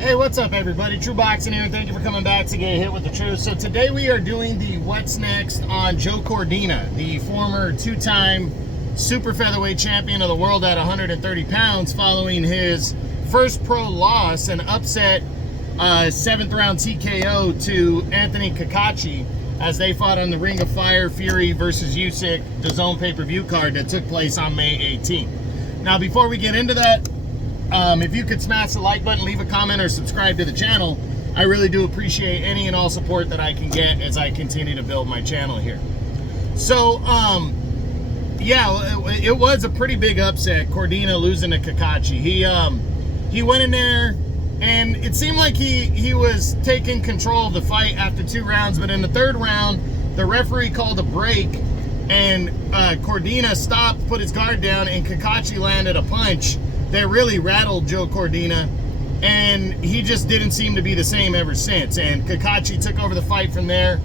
Hey, what's up everybody? True Boxing here. Thank you for coming back to get hit with the truth. So today we are doing the What's Next on Joe Cordina, the former two-time super featherweight champion of the world at 130 pounds, following his first pro loss, an upset 7th round TKO to Anthony Cacace as they fought on the Ring of Fire Fury versus Usyk DAZN pay-per-view card that took place on May 18th. Now, before we get into that, if you could smash the like button, leave a comment, or subscribe to the channel, I really do appreciate any and all support that I can get as I continue to build my channel here. So, yeah, it was a pretty big upset, Cordina losing to Cacace. He went in there, and it seemed like he was taking control of the fight after 2 rounds, but in the 3rd round, the referee called a break, and Cordina stopped, put his guard down, and Cacace landed a punch that really rattled Joe Cordina, and he just didn't seem to be the same ever since. And Cacace took over the fight from there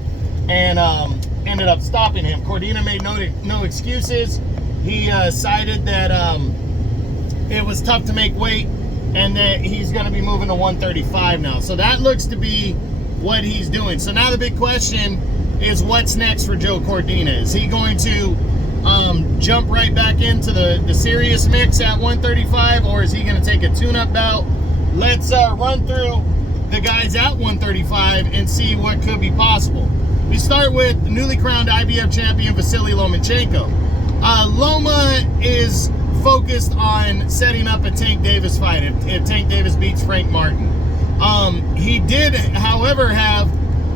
and ended up stopping him. Cordina made no excuses. He cited that it was tough to make weight and that he's going to be moving to 135 now. So that looks to be what he's doing. So now the big question is, what's next for Joe Cordina? Is he going to jump right back into the serious mix at 135, or is he going to take a tune-up bout? Let's run through the guys at 135 and see what could be possible. We start with the newly crowned IBF champion Vasily Lomachenko. Loma is focused on setting up a Tank Davis fight if Tank Davis beats Frank Martin. He did, however, have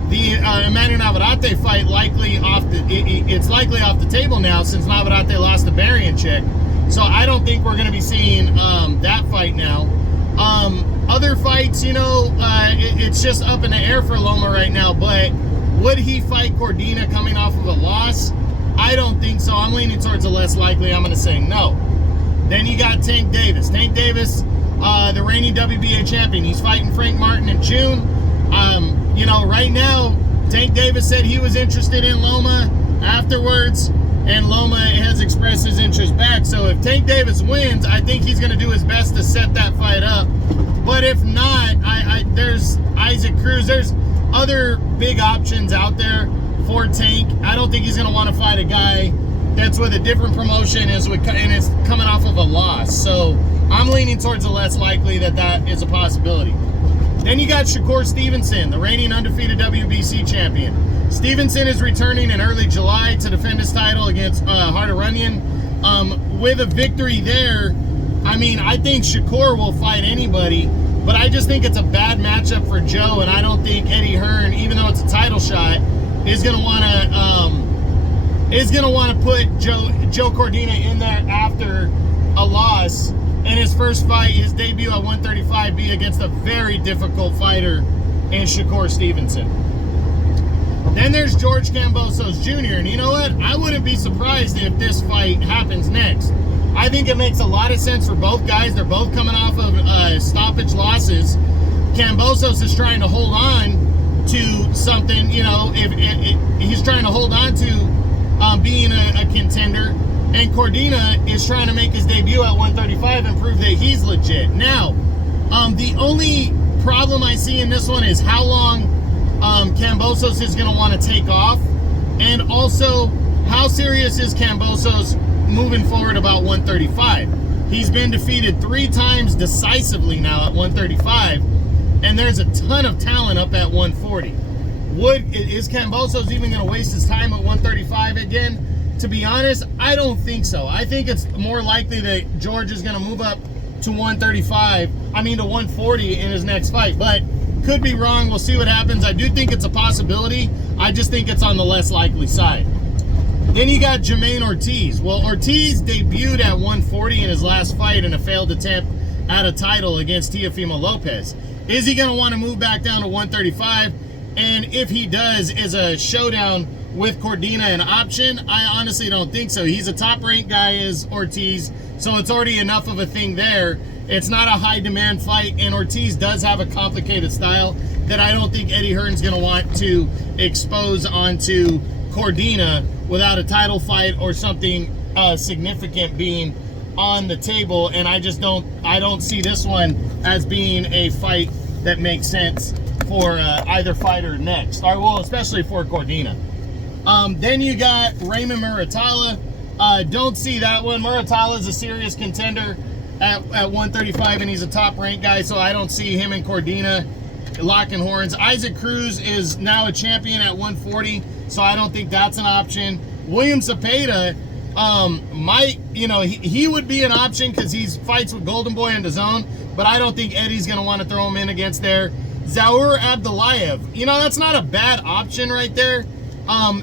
the Emmanuel Navarrete fight likely off the table now, since Navarrete lost the Barianchik. So I don't think we're going to be seeing that fight now. Other fights, you know, it's just up in the air for Loma right now. But would he fight Cordina coming off of a loss? I don't think so. I'm leaning towards the less likely. I'm going to say no. Then you got Tank Davis. Tank Davis, the reigning WBA champion. He's fighting Frank Martin in June. You know, right now, Tank Davis said he was interested in Loma afterwards, and Loma has expressed his interest back. So if Tank Davis wins, I think he's going to do his best to set that fight up. But if not, there's Isaac Cruz. There's other big options out there for Tank. I don't think he's going to want to fight a guy that's with a different promotion and is coming off of a loss. So I'm leaning towards the less likely that is a possibility. Then you got Shakur Stevenson, the reigning undefeated WBC champion. Stevenson is returning in early July to defend his title against Hardarunian. With a victory there, I mean, I think Shakur will fight anybody, but I just think it's a bad matchup for Joe, and I don't think Eddie Hearn, even though it's a title shot, is going to want to put Joe Cordina in there after a loss. And his first fight, his debut at 135, be against a very difficult fighter in Shakur Stevenson. Then there's George Kambosos Jr. And you know what? I wouldn't be surprised if this fight happens next. I think it makes a lot of sense for both guys. They're both coming off of stoppage losses. Kambosos is trying to hold on to something, you know, if he's trying to hold on to being a contender. And Cordina is trying to make his debut at 135 and prove that he's legit. Now, the only problem I see in this one is how long Kambosos is going to want to take off. And also, how serious is Kambosos moving forward about 135? He's been defeated 3 times decisively now at 135. And there's a ton of talent up at 140. Is Kambosos even going to waste his time at 135 again? To be honest, I don't think so. I think it's more likely that George is going to move up to 140 in his next fight. But could be wrong. We'll see what happens. I do think it's a possibility. I just think it's on the less likely side. Then you got Jermaine Ortiz. Well, Ortiz debuted at 140 in his last fight in a failed attempt at a title against Teofimo Lopez. Is he going to want to move back down to 135? And if he does, is a showdown with Cordina an option? I honestly don't think so. He's a top-ranked guy, is Ortiz, so it's already enough of a thing there. It's not a high-demand fight, and Ortiz does have a complicated style that I don't think Eddie Hearn's going to want to expose onto Cordina without a title fight or something significant being on the table. And I don't see this one as being a fight that makes sense for either fighter next. All right, well, especially for Cordina. Then you got Raymond Muratalla. Don't see that one. Muratalla is a serious contender at 135, and he's a top-ranked guy, so I don't see him and Cordina locking horns. Isaac Cruz is now a champion at 140, so I don't think that's an option. William Zepeda might, you know, he would be an option because he fights with Golden Boy and DAZN, but I don't think Eddie's going to want to throw him in against there. Zaur Abdullayev, you know, that's not a bad option right there.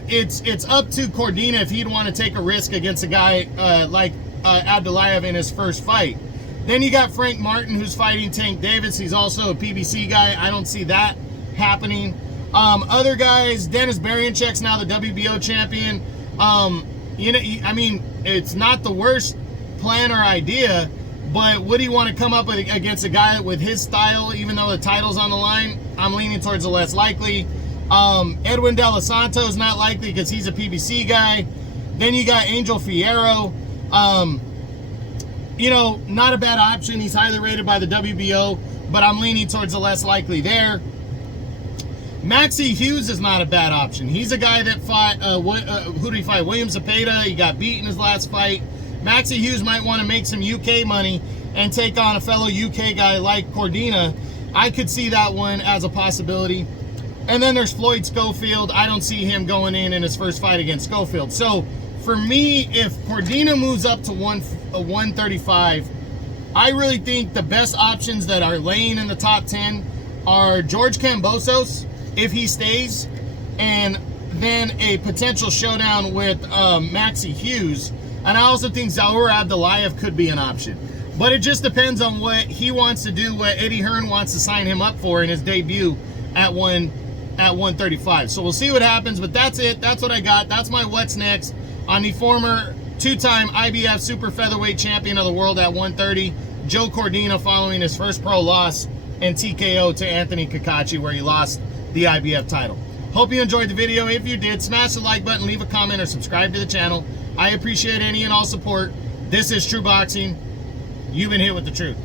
It's up to Cordina if he'd want to take a risk against a guy like Abdullayev in his first fight. Then you got Frank Martin, who's fighting Tank Davis. He's also a PBC guy. I don't see that happening. Other guys, Dennis Berianchek's now the WBO champion. You know, I mean, it's not the worst plan or idea, but would he want to come up against a guy with his style, even though the title's on the line? I'm leaning towards the less likely. Edwin De Los Santos is not likely because he's a PBC guy. Then you got Angel Fierro. You know, not a bad option. He's highly rated by the WBO, but I'm leaning towards the less likely there. Maxie Hughes is not a bad option. He's a guy that fought, who did he fight? William Zepeda. He got beat in his last fight. Maxie Hughes might want to make some UK money and take on a fellow UK guy like Cordina. I could see that one as a possibility. And then there's Floyd Schofield. I don't see him going in his first fight against Schofield. So for me, if Cordina moves up to 135, I really think the best options that are laying in the top 10 are George Kambosos, if he stays, and then a potential showdown with Maxie Hughes. And I also think Zaur Abdullayev could be an option. But it just depends on what he wants to do, what Eddie Hearn wants to sign him up for in his debut at 135. So we'll see what happens, but that's it. That's what I got. That's my what's next on the former two-time IBF super featherweight champion of the world at 130, Joe Cordina, following his first pro loss and TKO to Anthony Cacace, where he lost the IBF title. Hope you enjoyed the video. If you did, smash the like button, leave a comment, or subscribe to the channel. I appreciate any and all support. This is True Boxing. You've been hit with the truth.